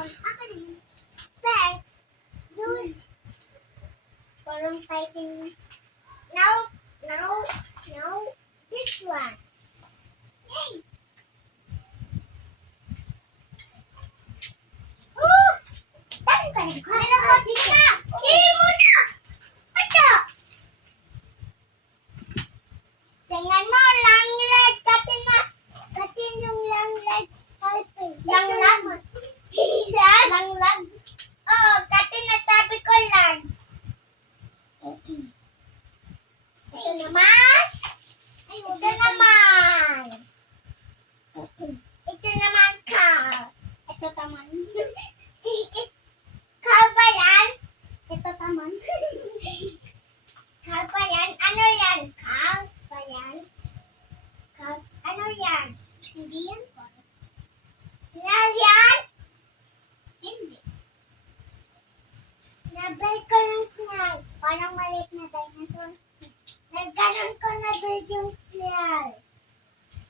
Akin. Specs. Use. Parang typing. Now. This one. Yay! Oh! Tantan ko. Nilabot mo na! Hili mo na! Ito! Tingnan mo, lang leg. Katin yung lang leg. Lang lag? Lang lag? Oo, katin na tabi ko lang. Ito naman. Ito naman cow. Ito naman. Cow ba yan? Ito naman. Cow ba yan? Ano yan? Cow ba yan? Cow? Ano yan? Hindi yan po. Snail yan? Hindi. Nabay ko ng snail. Parang maliit na dinosaur. Nagkaroon ko na build yung snail.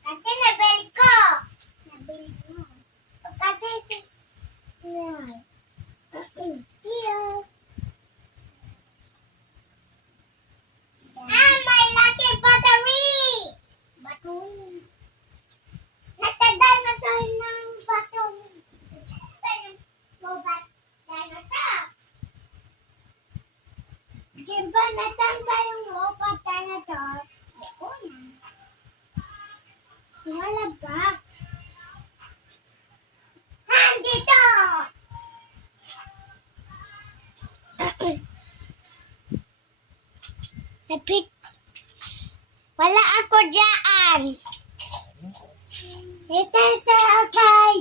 Kasi na-build ko. Na-build mo. Kasi si snail. Here. May lucky battery. Battery. Natandaan na tayo ng battery. Robot dinosaur. Diba natanda yung robot dinosaur? Wala ba? Dito! Repeat. Wala ako dyan. Ito, okay.